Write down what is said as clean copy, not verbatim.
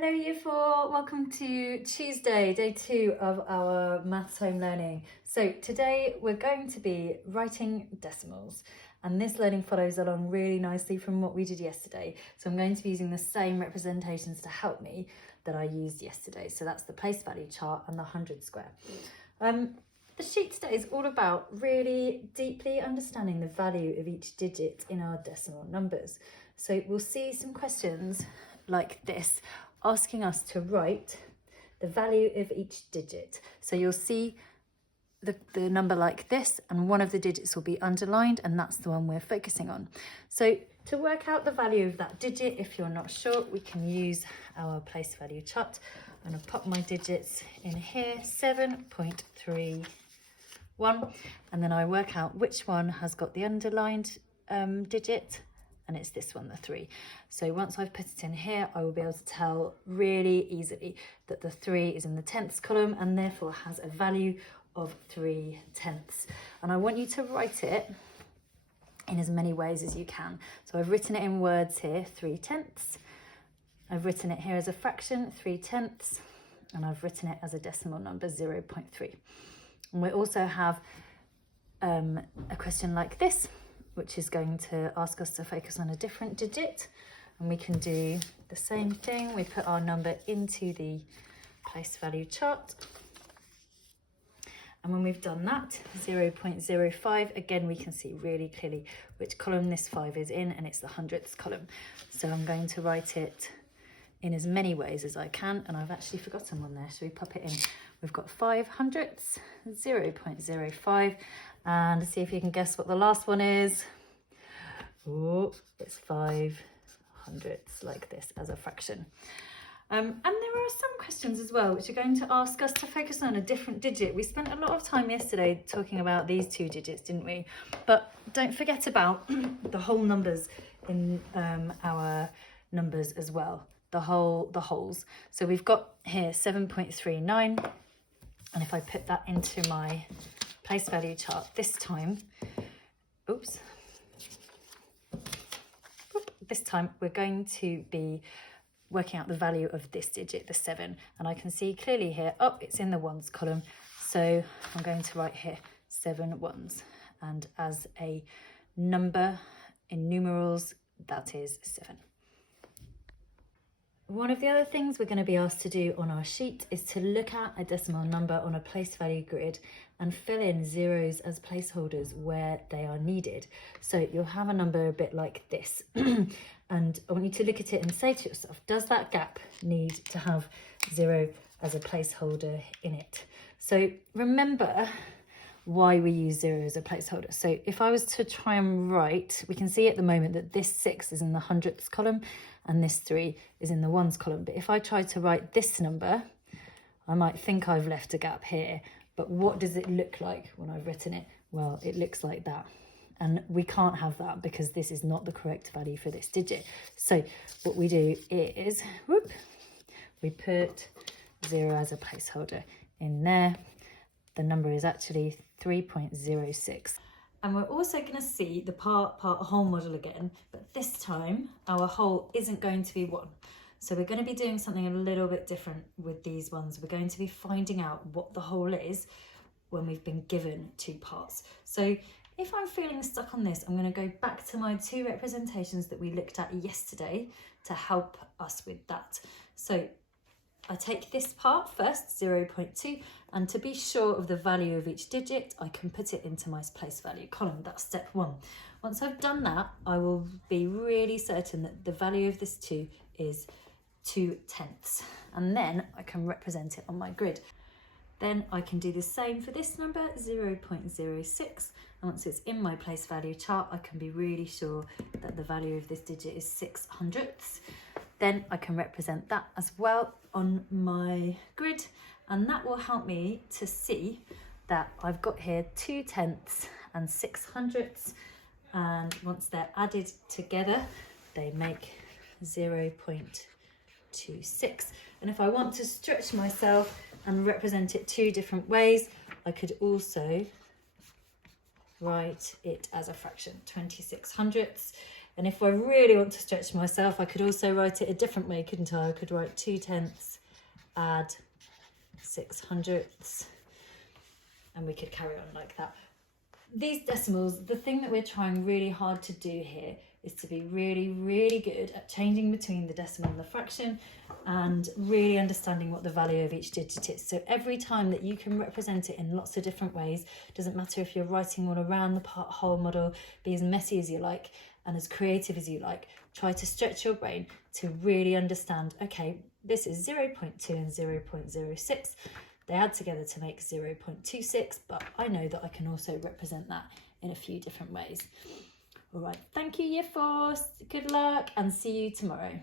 Hello Year 4, welcome to Tuesday, day 2 of our maths home learning. So today we're going to be writing decimals, and this learning follows along really nicely from what we did yesterday. So I'm going to be using the same representations to help me that I used yesterday. So that's the place value chart and the 100 square. The sheet today is all about really deeply understanding the value of each digit in our decimal numbers. So we'll see some questions like this, asking us to write the value of each digit. So you'll see the number like this, and one of the digits will be underlined, and that's the one we're focusing on. So to work out the value of that digit, if you're not sure, we can use our place value chart. I'm going to pop my digits in here, 7.31, and then I work out which one has got the underlined digit, and it's this one, the 3. So once I've put it in here, I will be able to tell really easily that the 3 is in the tenths column and therefore has a value of 3/10. And I want you to write it in as many ways as you can. So I've written it in words here, 3/10. I've written it here as a fraction, 3/10, and I've written it as a decimal number, 0.3. And we also have a question like this, which is going to ask us to focus on a different digit. And we can do the same thing. We put our number into the place value chart. And when we've done that, 0.05, again, we can see really clearly which column this 5 is in, and it's the hundredths column. So I'm going to write it in as many ways as I can, and I've actually forgotten one there. Should we pop it in? We've got 5 hundredths, 0.05, and see if you can guess what the last one is. Oh, it's 5 hundredths, like this, as a fraction. And there are some questions as well which are going to ask us to focus on a different digit. We spent a lot of time yesterday talking about these 2 digits, didn't we? But don't forget about the whole numbers in our numbers as well, the wholes. So we've got here 7.39, and if I put that into my place value chart this time, this time we're going to be working out the value of this digit, the 7, and I can see clearly here, it's in the ones column, so I'm going to write here 7 ones, and as a number in numerals, that is 7. One of the other things we're going to be asked to do on our sheet is to look at a decimal number on a place value grid and fill in zeros as placeholders where they are needed. So you'll have a number a bit like this. And I want you to look at it and say to yourself, does that gap need to have 0 as a placeholder in it? So remember why we use 0 as a placeholder. So if I was to try and write, we can see at the moment that this 6 is in the hundredths column and this 3 is in the ones column. But if I try to write this number, I might think I've left a gap here. But what does it look like when I've written it? Well, it looks like that. And we can't have that because this is not the correct value for this digit. So what we do is, we put 0 as a placeholder in there. The number is actually 3.06. And we're also going to see the part whole model again, but this time our whole isn't going to be 1. So we're going to be doing something a little bit different with these ones. We're going to be finding out what the whole is when we've been given 2 parts. So if I'm feeling stuck on this, I'm going to go back to my 2 representations that we looked at yesterday to help us with that. So I take this part first, 0.2, and to be sure of the value of each digit, I can put it into my place value column. That's step 1. Once I've done that, I will be really certain that the value of this 2 is 2/10, and then I can represent it on my grid. Then I can do the same for this number, 0.06, and once it's in my place value chart, I can be really sure that the value of this digit is 6 hundredths. Then I can represent that as well on my grid, and that will help me to see that I've got here 2/10 and 6 hundredths, and once they're added together, they make 0.26. And if I want to stretch myself and represent it 2 different ways, I could also write it as a fraction, 26 hundredths. And if I really want to stretch myself, I could also write it a different way, couldn't I? I could write 2/10 add 6/100, and we could carry on like that. These decimals, the thing that we're trying really hard to do here is to be really, really good at changing between the decimal and the fraction and really understanding what the value of each digit is. So every time that you can represent it in lots of different ways, doesn't matter if you're writing all around the whole model, be as messy as you like and as creative as you like, try to stretch your brain to really understand, okay, this is 0.2 and 0.06. They add together to make 0.26, but I know that I can also represent that in a few different ways. All right, thank you, Year 4. Good luck and see you tomorrow.